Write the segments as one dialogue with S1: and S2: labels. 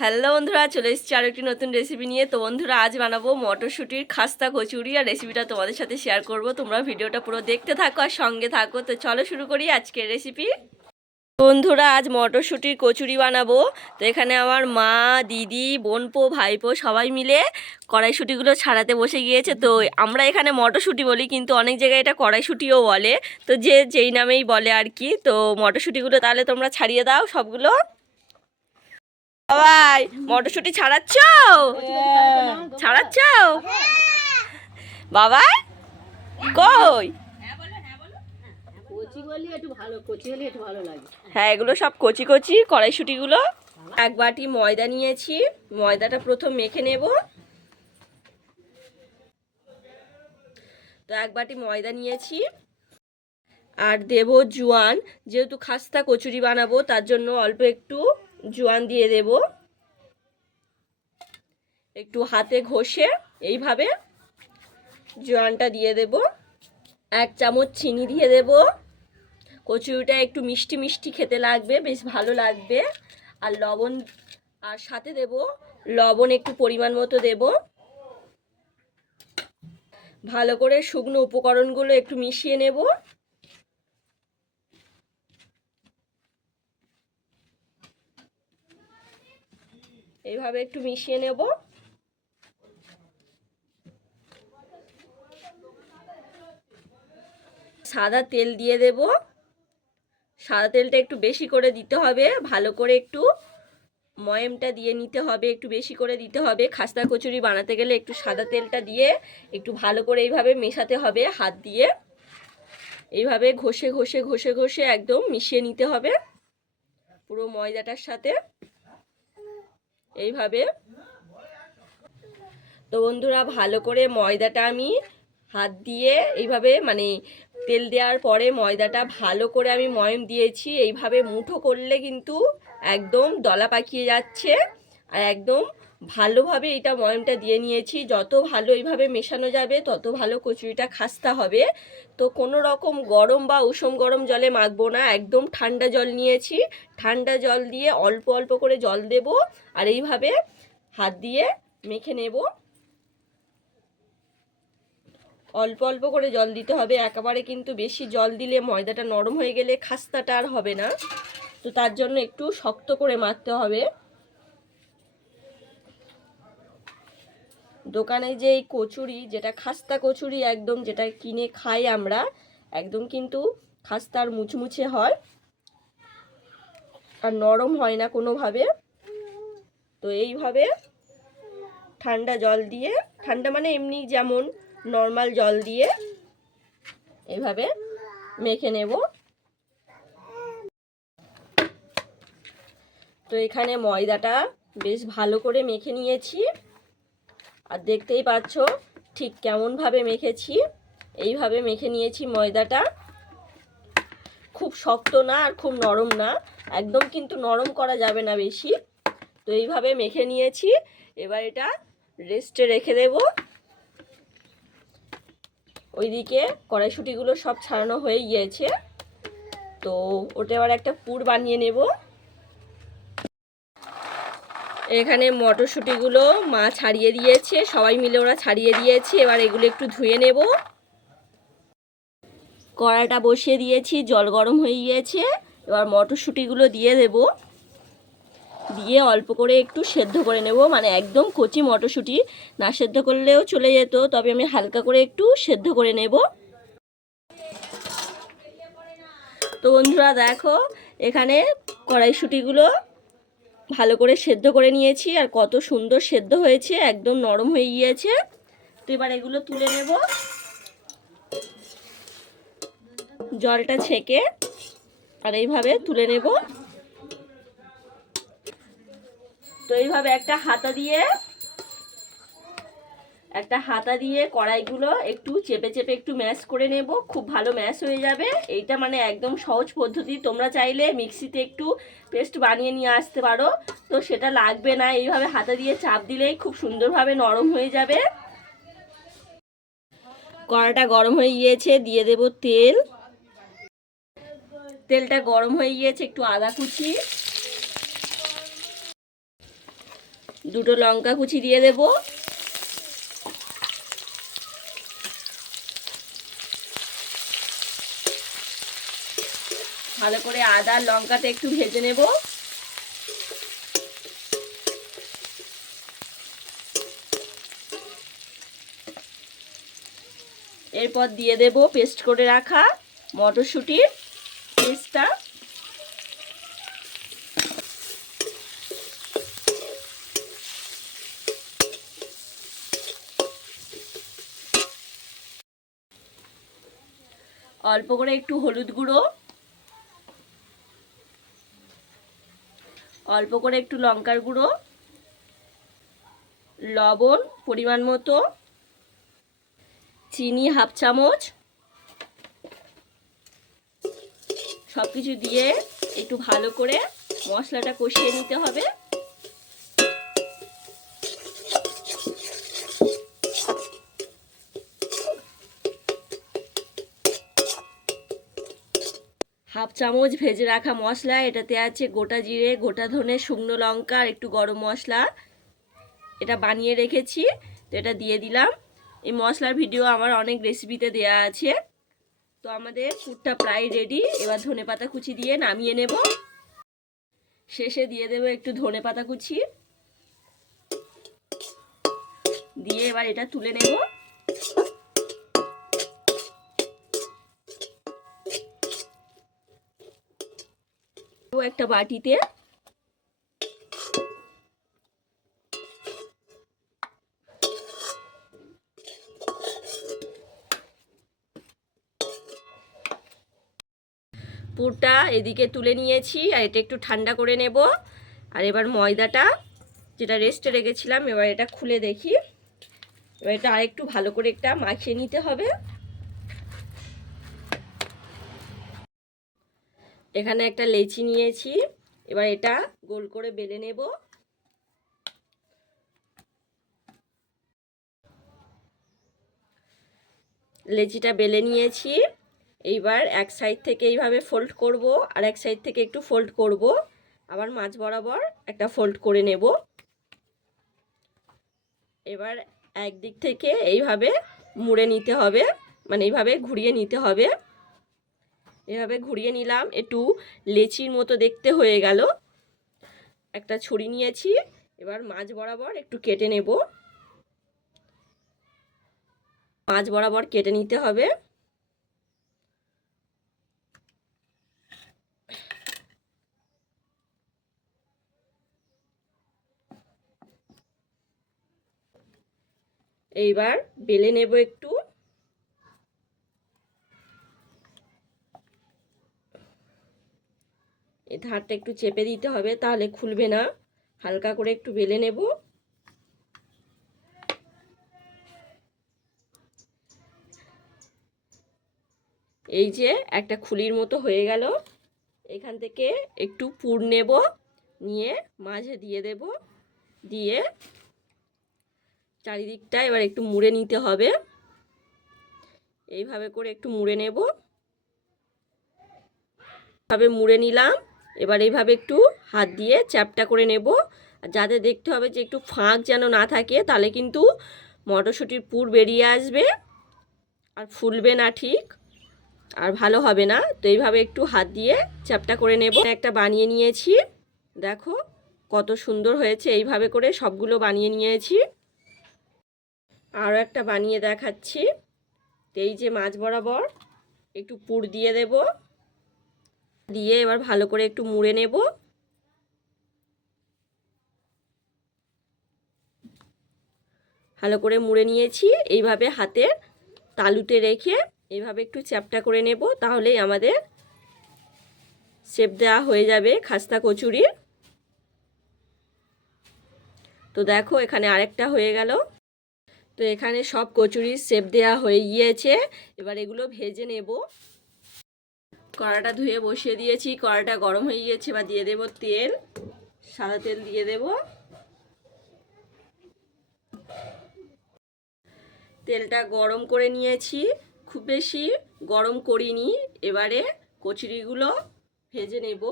S1: Hello বন্ধুরা, চলে এসেছি আরও একটি নতুন রেসিপি নিয়ে। তো বন্ধুরা, আজ বানাবো মটরশুঁটির খাস্তা কচুরি, আর রেসিপিটা তোমাদের সাথে শেয়ার করব। তোমরা ভিডিওটা পুরো দেখতে থাকো আর সঙ্গে থাকো। তো চলো শুরু করি আজকের রেসিপি বন্ধুরা, আজ মটরশুঁটির কচুরি বানাবো। তো এখানে আমার মা, দিদি, বোনপো, ভাইপো সবাই মিলে কড়াইশুঁটিগুলো ছাড়াতে বসে গিয়েছে। তো আমরা এখানে মটরশুঁটি বলি, কিন্তু অনেক জায়গায় এটা কড়াইশুঁটিও বলে। তো যে যেই নামেই বলে আর কি। তো মটরশুঁটিগুলো তাহলে তোমরা ছাড়িয়ে দাও সবগুলো। সবাই মটরশুঁটি ছাড়াচ্ছ? ছাড়াচ্ছ? বাবা কই? হ্যাঁ এগুলো সব কচি কচি কড়াইশুঁটিগুলো। এক বাটি ময়দা নিয়েছি ময়দাটা প্রথম মেখে নেব। তো এক বাটি ময়দা নিয়েছি। আর দেব জোয়ান যেহেতু খাস্তা কচুরি বানাবো তার জন্য অল্প একটু জোয়ান দিয়ে দেব। একটু হাতে ঘষে এইভাবে জোয়ানটা দিয়ে দেব। এক চামচ চিনি দিয়ে দেব। কচুরিটা একটু মিষ্টি মিষ্টি খেতে লাগবে, বেশ ভালো লাগবে। আর লবণ, আর সাথে দেব, লবণ একটু পরিমাণ মতো দেব। ভালো করে শুকনো উপকরণগুলো একটু মিশিয়ে নেব। এইভাবে একটু মিশিয়ে নেব। সাদা তেল দিয়ে দেব। সাদা তেলটা একটু বেশি করে দিতে হবে, ভালো করে একটু ময়মটা দিয়ে নিতে হবে, একটু বেশি করে দিতে হবে। খাস্তা কচুরি বানাতে গেলে একটু সাদা তেলটা দিয়ে একটু ভালো করে এইভাবে মেশাতে হবে হাত দিয়ে। এইভাবে ঘষে ঘষে ঘষে ঘষে একদম মিশিয়ে নিতে হবে পুরো ময়দাটার সাথে। এইভাবে। তো বন্ধুরা, ভালো করে ময়দাটা আমি হাত দিয়ে এইভাবে মানে তেল দেওয়ার পরে ময়দাটা ভালো করে আমি ময়ম দিয়েছি। এইভাবে মুঠো করলে কিন্তু একদম দলা পাকিয়ে যাচ্ছে আর একদম ভালোভাবে এটা ময়মটা দিয়ে নিয়েছি। যত ভালো এইভাবে মেশানো যাবে, তত ভালো কচুরিটা খাস্তা হবে। তো কোনো রকম গরম বা উষম গরম জলে মাখবো না। একদম ঠান্ডা জল নিয়েছি। ঠান্ডা জল দিয়ে অল্প অল্প করে জল দেব আর এইভাবে হাত দিয়ে মেখে নেব। অল্প অল্প করে জল দিতে হবে। একেবারে কিন্তু বেশি জল দিলে ময়দাটা নরম হয়ে গেলে খাস্তাটা আর হবে না। তো তার জন্য একটু শক্ত করে মাখতে হবে। দোকানে যে এই কচুরি, যেটা খাস্তা কচুরি একদম যেটা কিনে খাই আমরা, একদম কিন্তু খাস্তার মুচমুচে হয়। আর নরম হয় না কোনোভাবে। তো এইভাবে ঠান্ডা জল দিয়ে, ঠান্ডা মানে এমনি যেমন নর্মাল জল দিয়ে এইভাবে মেখে নেব। তো এখানে ময়দাটা বেশ ভালো করে মেখে নিয়েছি। আর দেখতেই পাচ্ছ, ঠিক কেমনভাবে মেখেছি। এইভাবে মেখে নিয়েছি ময়দাটা। খুব শক্ত না আর খুব নরম না, একদম কিন্তু নরম করা যাবে না বেশি। তো এইভাবে মেখে নিয়েছি, এবার এটা রেস্টে রেখে দেবো। ওইদিকে কড়াইশুটিগুলো সব ছাড়ানো হয়ে গিয়েছে। তো ওটা এবার একটা পুর বানিয়ে নেব। এখানে মটরশুঁটিগুলো মা ছাড়িয়ে দিয়েছে, সবাই মিলে ওরা ছাড়িয়ে দিয়েছে, এবার এগুলো একটু ধুয়ে নেব। কড়াইটা বসিয়ে দিয়েছি, জল গরম হয়ে গিয়েছে, এবার মটরশুঁটিগুলো দিয়ে দেবো। দিয়ে অল্প করে একটু সেদ্ধ করে নেব মানে একদম কচি মটরশুঁটি, না সেদ্ধ করলেও চলে যেত, তবে আমি হালকা করে একটু সেদ্ধ করে নেব। তো বন্ধুরা দেখো, এখানে কড়াইশুঁটিগুলো ভালো করে সেদ্ধ করে নিয়েছি আর কত সুন্দর সেদ্ধ হয়েছে, একদম নরম হয়ে গিয়েছে। তো এবার এগুলো তুলে নেব। জলটা ছেঁকে আর এইভাবে তুলে নেব। তো এইভাবে একটা হাতা দিয়ে একটা হাতা দিয়ে কড়াইগুলো একটু চেপে চেপে একটু ম্যাশ করে নেব। খুব ভালো ম্যাশ হয়ে যাবে। এইটা মানে একদম সহজ পদ্ধতি। তোমরা চাইলে মিক্সিতে একটু পেস্ট বানিয়ে নিয়ে আসতে পারো। তো সেটা লাগবে না। এইভাবে হাতা দিয়ে চাপ দিলেই খুব সুন্দরভাবে নরম হয়ে যাবে। কড়াটা গরম হয়ে গিয়েছে। দিয়ে দেব তেল। তেলটা গরম হয়ে গিয়েছে একটু আদা কুচি। দুটো লঙ্কা কুচি দিয়ে দেব। ভালো করে আদা, লঙ্কাটা একটু ভেজে নেব। এরপর দিয়ে দেব পেস্ট করে রাখা মটরশুঁটির পেস্টটা। অল্প করে একটু হলুদ গুঁড়ো। অল্প করে একটু লঙ্কার গুঁড়ো, লবণ, পরিমাণ মতো, চিনি হাফ চামচ সব কিছু দিয়ে একটু ভালো করে মশলাটা কষিয়ে নিতে হবে হাফ চামচ ভেজে রাখা মশলা, এটাতে আছে গোটা জিরে, গোটা ধনে, শুকনো লঙ্কা আর একটু গরম মশলা। এটা বানিয়ে রেখেছি, তো এটা দিয়ে দিলাম। এই মশলার ভিডিও আমার অনেক রেসিপিতে দেয়া আছে। তো আমাদের পুরটা প্রায় রেডি এবার ধনে পাতা কুচি দিয়ে নামিয়ে নেব। শেষে দিয়ে দেবো একটু ধনে পাতা কুচি। দিয়ে এবার এটা তুলে নেব। একটা বাটিতে। পুরটা এদিকে তুলে নিয়েছি, আর এটা একটু ঠান্ডা করে নেব। আর এবার ময়দাটা, যেটা রেস্টে রেখেছিলাম, এবার এটা খুলে দেখি। এবার এটা আরেকটু ভালো করে একটা মাখিয়ে নিতে হবে। এখানে একটা লেচি নিয়েছি। এবার এটা গোল করে বেলে নেব। লেচিটা বেলে নিয়েছি। এইবার এক সাইড থেকে এইভাবে ফোল্ড করব আর এক সাইড থেকে একটু ফোল্ড করব। আবার মাছ বরাবর একটা ফোল্ড করে নেব। এবার একদিক থেকে এইভাবে মুড়ে নিতে হবে। মানে এইভাবে ঘুরিয়ে নিতে হবে। এভাবে ঘুরিয়ে নিলাম। একটু লেচির মতো দেখতে হয়ে গেল। একটা ছুরি নিয়েছি। এবার মাছ বরাবর একটু কেটে নেব। মাছ বরাবর কেটে নিতে হবে। এইবার বেলে নেব একটু এই ধারটা একটু চেপে দিতে হবে, তাহলে খুলবে না। হালকা করে একটু বেলে নেব। এই যে একটা খুলির মতো হয়ে গেল। এখান থেকে একটু পুর নেব, নিয়ে মাঝে দিয়ে দেব। দিয়ে চারিদিকটা এবার একটু মুড়ে নিতে হবে। এইভাবে করে একটু মুড়ে নেব। ভাবে মুড়ে নিলাম। এবার এইভাবে একটু হাত দিয়ে চ্যাপটা করে নেব। যাতে দেখতে হবে যে একটু ফাঁক যেন না থাকে, তাহলে কিন্তু মটরশুঁটির পুর বেরিয়ে আসবে আর ফুলবে না ঠিক, আর ভালো হবে না। তো এইভাবে একটু হাত দিয়ে চ্যাপটা করে নেব। একটা বানিয়ে নিয়েছি। দেখো কত সুন্দর হয়েছে, এইভাবে করে সবগুলো বানিয়ে নিয়েছি। আরও একটা বানিয়ে দেখাচ্ছি। এই যে মাছ বরাবর, একটু পুর দিয়ে দেব। দিয়ে এবার ভালো করে একটু মুড়ে নেব। ভালো করে মুড়ে নিয়েছি। এইভাবে হাতের তালুতে রেখে এইভাবে একটু চ্যাপটা করে নেব, তাহলেই আমাদের শেপ দেওয়া হয়ে যাবে খাস্তা কচুরির তো দেখো এখানে আরেকটা হয়ে গেল। তো এখানে সব কচুরির শেপ দেওয়া হয়ে গিয়েছে। এবার এগুলো ভেজে নেব। কড়াটা ধুয়ে বসিয়ে দিয়েছি। কড়াটা গরম হয়ে গিয়েছে, এবার দিয়ে দেব তেল। সাদা তেল দিয়ে দেব। তেলটা গরম করে নিয়েছি। খুব বেশি গরম করিনি। এবারে কচুরিগুলো ভেজে নেব।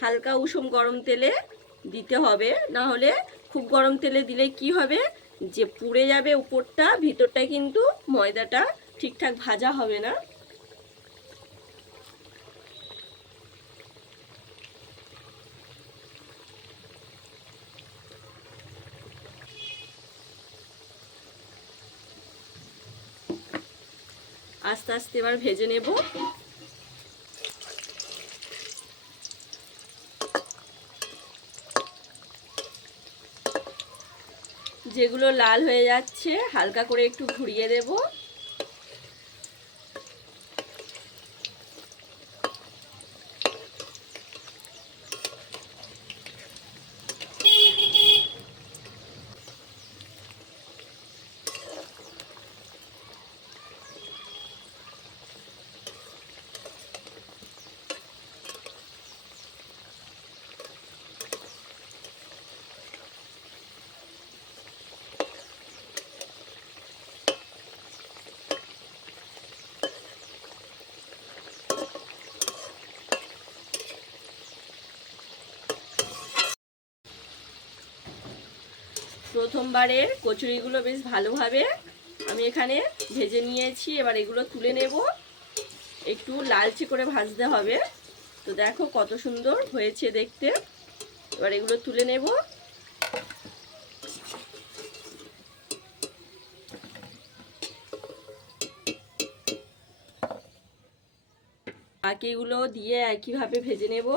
S1: হালকা উষুম গরম তেলে দিতে হবে। না হলে খুব গরম তেলে দিলে কি হবে? যে পুড়ে যাবে উপরটা, ভিতরটা কিন্তু ময়দাটা ঠিকঠাক ভাজা হবে না। আস্তে আস্তে এবার ভেজে নেব। যেগুলো লাল হয়ে যাচ্ছে হালকা করে একটু ঘুরিয়ে দেব। প্রথমবারের কচুরিগুলো বেশ ভালোভাবে আমি এখানে ভেজে নিয়েছি। এবার এগুলো তুলে নেব। একটু লালচে করে ভাজতে হবে। তো দেখো কত সুন্দর হয়েছে দেখতে। এবার এগুলো তুলে নেব। বাকিগুলো দিয়ে একইভাবে ভেজে নেব।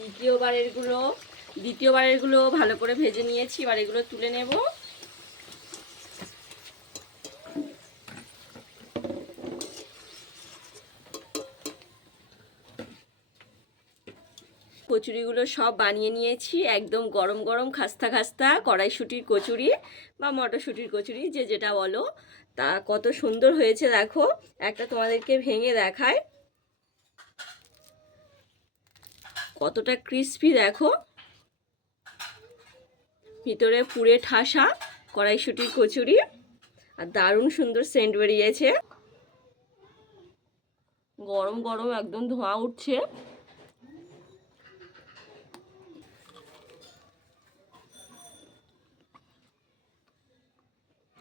S1: দ্বিতীয়বারেরগুলো দ্বিতীয়বারেরগুলো ভালো করে ভেজে নিয়েছি, এবার এগুলো তুলে নেব। কচুরিগুলো সব বানিয়ে নিয়েছি, একদম গরম গরম খাস্তা খাস্তা কড়াইশুটির কচুরি বা মটরশুটির কচুরি, যে যেটা বলো। তা কত সুন্দর হয়েছে, দেখো। একটা তোমাদেরকে ভেঙে দেখায়। কতটা ক্রিস্পি দেখো? ভিতরে পুরে ঠাসা কড়াইশুটির কচুরি আর দারুণ সুন্দর সেন্ট বেরিয়েছে। গরম গরম একদম ধোঁয়া উঠছে।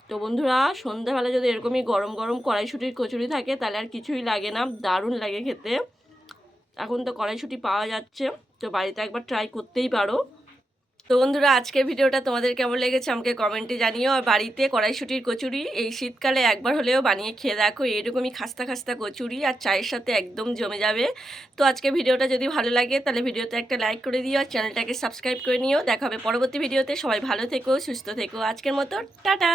S1: তো বন্ধুরা, সন্ধ্যাবেলা যদি এরকমই গরম গরম কড়াইশুটির কচুরি থাকে, তাহলে আর কিছুই লাগে না। দারুণ লাগে খেতে। এখন তো কড়াইশুটি পাওয়া যাচ্ছে, তো বাড়িতে একবার ট্রাই করতেই পারো। তো বন্ধুরা, আজকের ভিডিওটা তোমাদের কেমন লেগেছে আমাকে কমেন্টে জানিও। আর বাড়িতে কড়াইশুটির কচুরি এই শীতকালে একবার হলেও বানিয়ে খেয়ে দেখো, এরকমই খাস্তা খাস্তা কচুরি আর চায়ের সাথে একদম জমে যাবে। তো আজকে ভিডিওটা যদি ভালো লাগে, তাহলে ভিডিওতে একটা লাইক করে দিও আর চ্যানেলটাকে সাবস্ক্রাইব করে নিও। দেখা হবে পরবর্তী ভিডিওতে। সবাই ভালো থেকো, সুস্থ থেকো। আজকের মতো, টাটা!